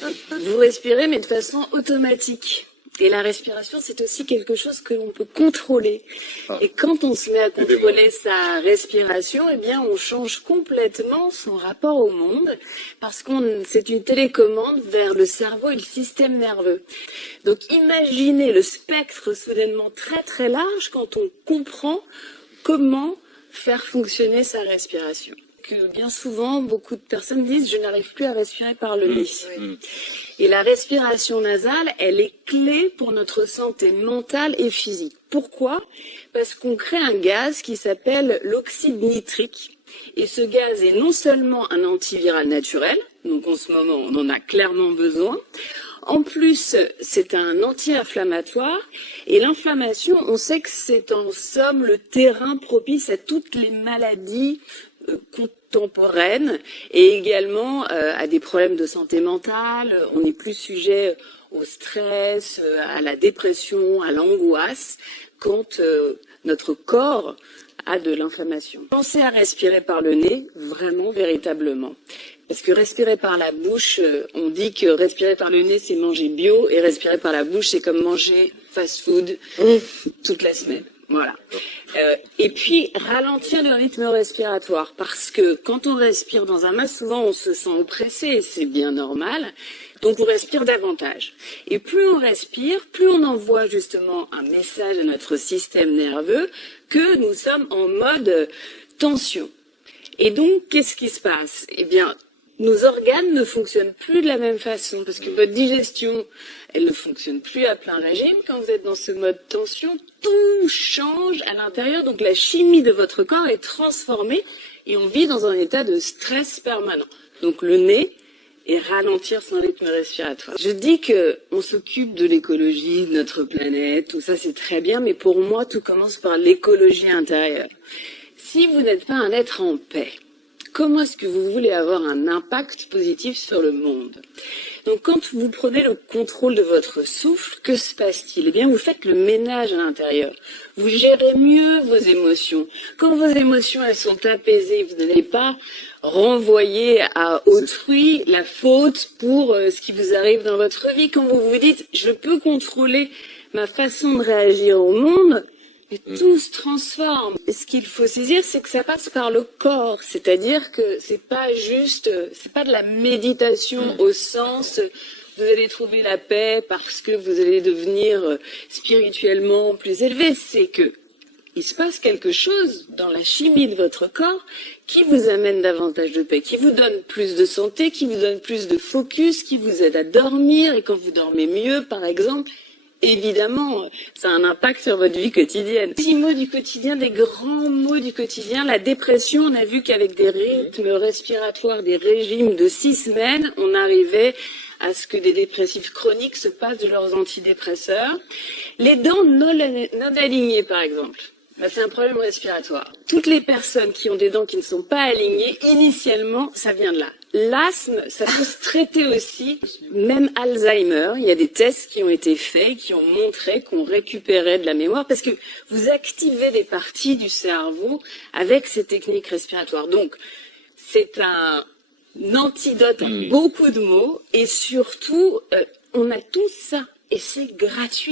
Vous respirez, mais de façon automatique. Et la respiration, c'est aussi quelque chose que l'on peut contrôler. Et quand on se met à contrôler sa respiration, eh bien, on change complètement son rapport au monde, parce c'est une télécommande vers le cerveau et le système nerveux. Donc, imaginez le spectre soudainement très très large quand on comprend comment faire fonctionner sa respiration. Que bien souvent, beaucoup de personnes disent « je n'arrive plus à respirer par le nez ». Et la respiration nasale, elle est clé pour notre santé mentale et physique. Pourquoi? Parce qu'on crée un gaz qui s'appelle l'oxyde nitrique. Et ce gaz est non seulement un antiviral naturel, donc en ce moment on en a clairement besoin, en plus c'est un anti-inflammatoire, et l'inflammation, on sait que c'est en somme le terrain propice à toutes les maladies contemporaines et également à des problèmes de santé mentale. On est plus sujet au stress, à la dépression, à l'angoisse quand notre corps a de l'inflammation. Pensez à respirer par le nez, vraiment, véritablement. Parce que respirer par la bouche, on dit que respirer par le nez, c'est manger bio, et respirer par la bouche, c'est comme manger fast-food toute la semaine. Voilà. Et puis, ralentir le rythme respiratoire, parce que quand on respire dans un masque, souvent on se sent oppressé, et c'est bien normal, donc on respire davantage. Et plus on respire, plus on envoie justement un message à notre système nerveux que nous sommes en mode tension. Et donc, qu'est-ce qui se passe? Eh bien, nos organes ne fonctionnent plus de la même façon, parce que votre digestion, elle ne fonctionne plus à plein régime. Quand vous êtes dans ce mode tension, tout change à l'intérieur, donc la chimie de votre corps est transformée et on vit dans un état de stress permanent. Donc le nez et ralentir son rythme respiratoire. Je dis que on s'occupe de l'écologie de notre planète, tout ça c'est très bien, mais pour moi tout commence par l'écologie intérieure. Si vous n'êtes pas un être en paix, comment est-ce que vous voulez avoir un impact positif sur le monde? Donc quand vous prenez le contrôle de votre souffle, que se passe-t-il? Eh bien, vous faites le ménage à l'intérieur. Vous gérez mieux vos émotions. Quand vos émotions, elles sont apaisées, vous n'allez pas renvoyer à autrui la faute pour ce qui vous arrive dans votre vie. Quand vous vous dites, je peux contrôler ma façon de réagir au monde, et tout se transforme. Et ce qu'il faut saisir, c'est que ça passe par le corps. C'est-à-dire que c'est pas de la méditation au sens, vous allez trouver la paix parce que vous allez devenir spirituellement plus élevé. C'est que il se passe quelque chose dans la chimie de votre corps qui vous amène davantage de paix, qui vous donne plus de santé, qui vous donne plus de focus, qui vous aide à dormir. Et quand vous dormez mieux, par exemple, évidemment, ça a un impact sur votre vie quotidienne. 6 mots du quotidien, des grands mots du quotidien. La dépression, on a vu qu'avec des rythmes respiratoires, des régimes de 6 semaines, on arrivait à ce que des dépressifs chroniques se passent de leurs antidépresseurs. Les dents non alignées, par exemple. C'est un problème respiratoire. Toutes les personnes qui ont des dents qui ne sont pas alignées, initialement, ça vient de là. L'asthme, ça peut se traiter aussi, même Alzheimer. Il y a des tests qui ont été faits, qui ont montré qu'on récupérait de la mémoire, parce que vous activez des parties du cerveau avec ces techniques respiratoires. Donc, c'est un antidote à beaucoup de maux, et surtout, on a tout ça, et c'est gratuit.